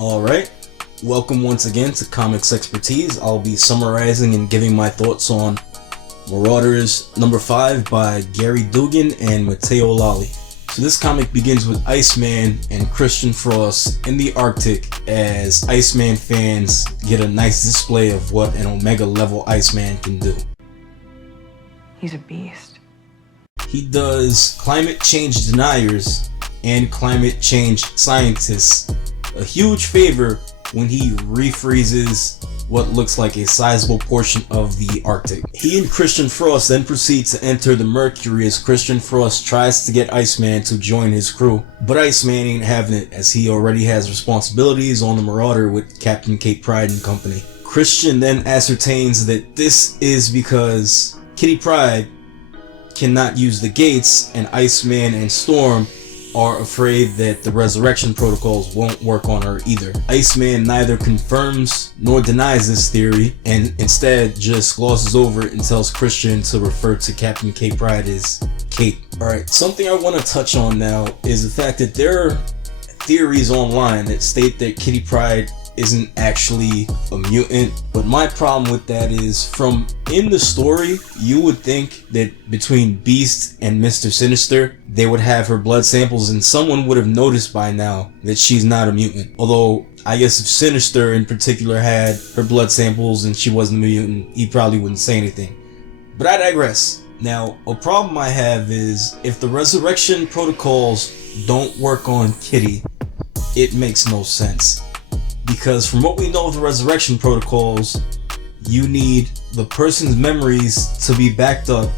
Alright, welcome once again to Comics Expertise. I'll be summarizing and giving my thoughts on Marauders number 5 by Gerry Duggan and Matteo lolli. So this comic begins with Iceman and Christian Frost in the Arctic as Iceman fans get a nice display of what an Omega level Iceman can do. He's a beast. He does climate change deniers and climate change scientists a huge favor when he refreezes what looks like a sizable portion of the Arctic. He and Christian Frost then proceed to enter the Mercury as Christian Frost tries to get Iceman to join his crew, but Iceman ain't having it as he already has responsibilities on the Marauder with Captain Kate Pryde and company. Christian then ascertains that this is because Kitty Pryde cannot use the gates and Iceman and Storm are afraid that the resurrection protocols won't work on her either. Iceman neither confirms nor denies this theory and instead just glosses over it and tells Christian to refer to Captain Kate Pryde as Kate. Alright, something I want to touch on now is the fact that there are theories online that state that Kitty Pryde isn't actually a mutant, but my problem with that is from in the story you would think that between Beast and Mr. Sinister they would have her blood samples and someone would have noticed by now that she's not a mutant. Although I guess if Sinister in particular had her blood samples and she wasn't a mutant, he probably wouldn't say anything. But I digress. Now, a problem I have is if the resurrection protocols don't work on Kitty, it makes no sense. Because from what we know of the resurrection protocols, you need the person's memories to be backed up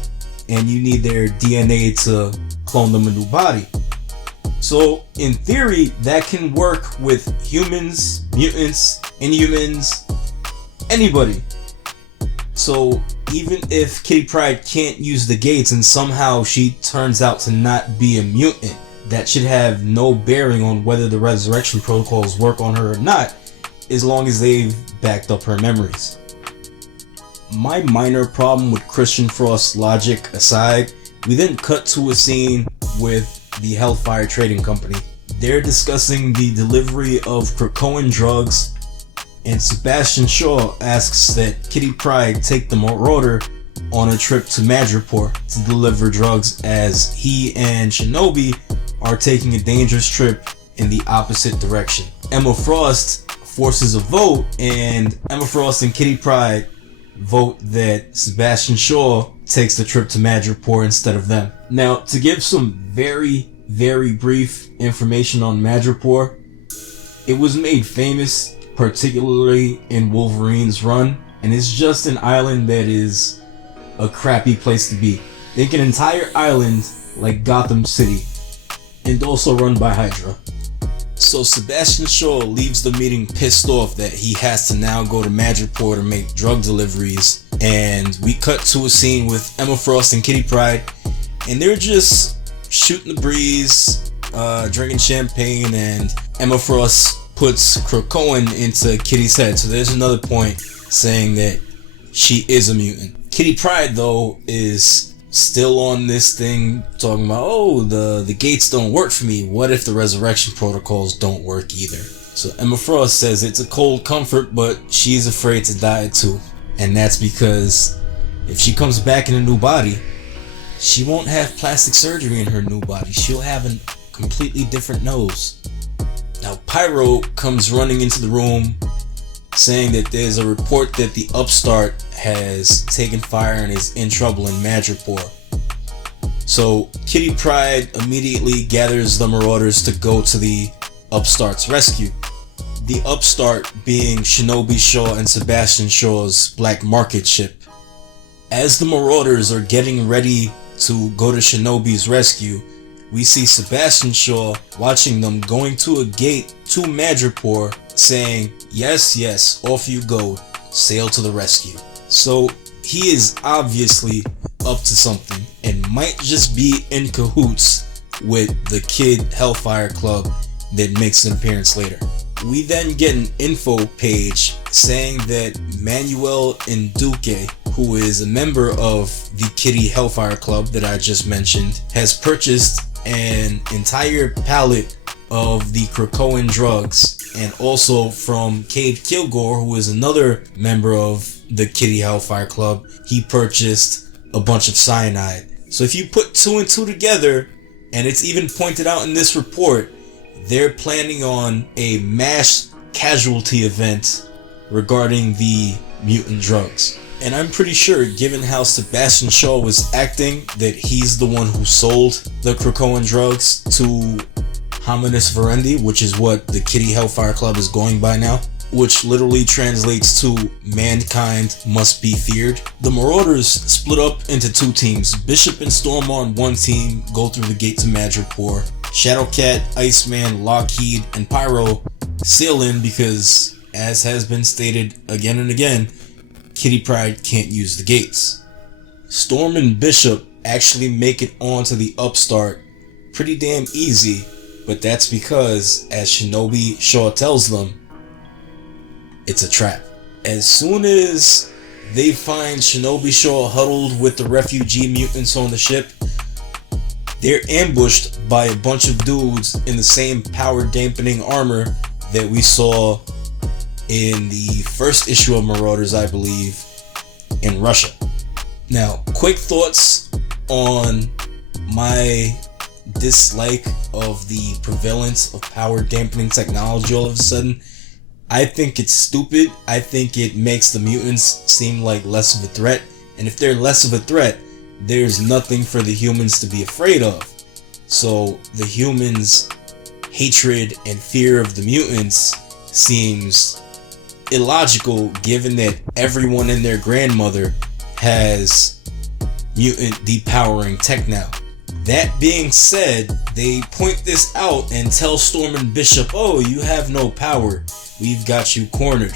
and you need their DNA to clone them a new body. So in theory, that can work with humans, mutants, inhumans, anybody. So even if Kitty Pryde can't use the gates and somehow she turns out to not be a mutant, that should have no bearing on whether the resurrection protocols work on her or not, as long as they've backed up her memories. My minor problem with Christian Frost's logic aside, we then cut to a scene with the Hellfire Trading Company. They're discussing the delivery of Krakoan drugs, and Sebastian Shaw asks that Kitty Pryde take the Marauder on a trip to Madripoor to deliver drugs as he and Shinobi are taking a dangerous trip in the opposite direction. Emma Frost forces a vote and Emma Frost and Kitty Pryde vote that Sebastian Shaw takes the trip to Madripoor instead of them. Now, to give some very brief information on Madripoor, it was made famous particularly in Wolverine's run, and it's just an island that is a crappy place to be. Think an entire island like Gotham City, and also run by Hydra. So Sebastian Shaw leaves the meeting pissed off that he has to now go to Madripoor to make drug deliveries, and we cut to a scene with Emma Frost and Kitty Pryde, and they're just shooting the breeze, drinking champagne, and Emma Frost puts Krakoan into Kitty's head. So there's another point saying that she is a mutant. Kitty Pryde though is still on this thing talking about, oh, the gates don't work for me. What if the resurrection protocols don't work either? So Emma Frost says it's a cold comfort, but she's afraid to die too. And that's because if she comes back in a new body, she won't have plastic surgery in her new body. She'll have a completely different nose. Now Pyro comes running into the room saying that there's a report that the Upstart has taken fire and is in trouble in Madripoor. So Kitty Pryde immediately gathers the Marauders to go to the Upstart's rescue. The Upstart being Shinobi Shaw and Sebastian Shaw's black market ship. As the Marauders are getting ready to go to Shinobi's rescue, we see Sebastian Shaw watching them going to a gate to Madripoor saying, yes, off you go, sail to the rescue. So he is obviously up to something and might just be in cahoots with the Kid Hellfire Club that makes an appearance later. We then get an info page saying that Manuel Nduke, who is a member of the Kitty Hellfire Club that I just mentioned, has purchased an entire pallet of the Krakoan drugs and also from Cade Kilgore, who is another member of the Kitty Hellfire Club. He purchased a bunch of cyanide. So if you put 2 and 2 together, and it's even pointed out in this report, they're planning on a mass casualty event regarding the mutant drugs. And I'm pretty sure, given how Sebastian Shaw was acting, that he's the one who sold the Krakoan drugs to Hominis Verendi, which is what the Kitty Hellfire Club is going by now, which literally translates to mankind must be feared. The Marauders split up into 2 teams. Bishop and Storm on one team go through the gates of Madripoor. Shadowcat, Iceman, Lockheed, and Pyro sail in because, as has been stated again and again, Kitty Pryde can't use the gates. Storm and Bishop actually make it onto the upstart pretty damn easy, but that's because, as Shinobi Shaw tells them, it's a trap. As soon as they find Shinobi Shaw huddled with the refugee mutants on the ship, they're ambushed by a bunch of dudes in the same power dampening armor that we saw in the first issue of Marauders, I believe, in Russia. Now, quick thoughts on my dislike of the prevalence of power dampening technology all of a sudden. I think it's stupid. I think it makes the mutants seem like less of a threat. And if they're less of a threat, there's nothing for the humans to be afraid of. So the humans' hatred and fear of the mutants seems illogical, given that everyone and their grandmother has mutant depowering tech now. That being said, they point this out and tell Storm and Bishop, oh, you have no power. We've got you cornered.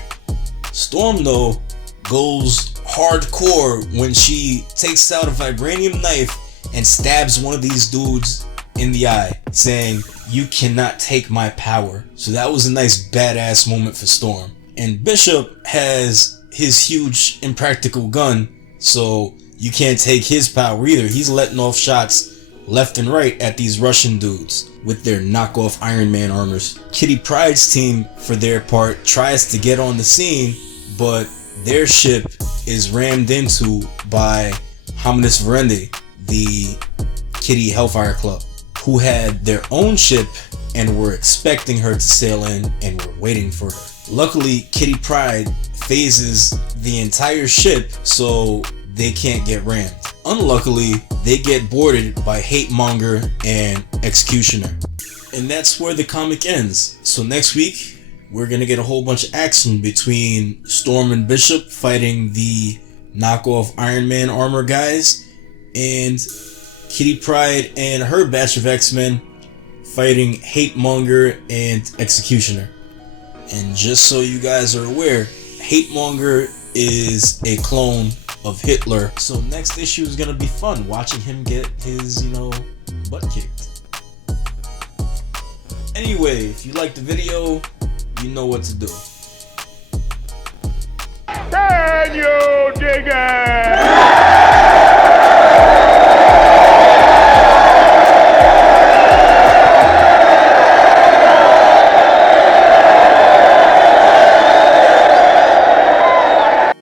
Storm, though, goes hardcore when she takes out a vibranium knife and stabs one of these dudes in the eye, saying, you cannot take my power. So that was a nice badass moment for Storm. And Bishop has his huge impractical gun, so you can't take his power either. He's letting off shots left and right at these Russian dudes with their knockoff Iron Man armors. Kitty Pryde's team, for their part, tries to get on the scene, but their ship is rammed into by Hominis Verendi, the Kitty Hellfire Club, who had their own ship and were expecting her to sail in and were waiting for her. Luckily, Kitty Pryde phases the entire ship so they can't get rammed. Unluckily, they get boarded by Hatemonger and Executioner. And that's where the comic ends. So next week, we're gonna get a whole bunch of action between Storm and Bishop fighting the knockoff Iron Man armor guys, and Kitty Pryde and her batch of X-Men fighting Hatemonger and Executioner. And just so you guys are aware, Hatemonger is a clone of Hitler. So next issue is gonna be fun, watching him get his, butt kicked. Anyway, if you liked the video, you know what to do. Can you dig it?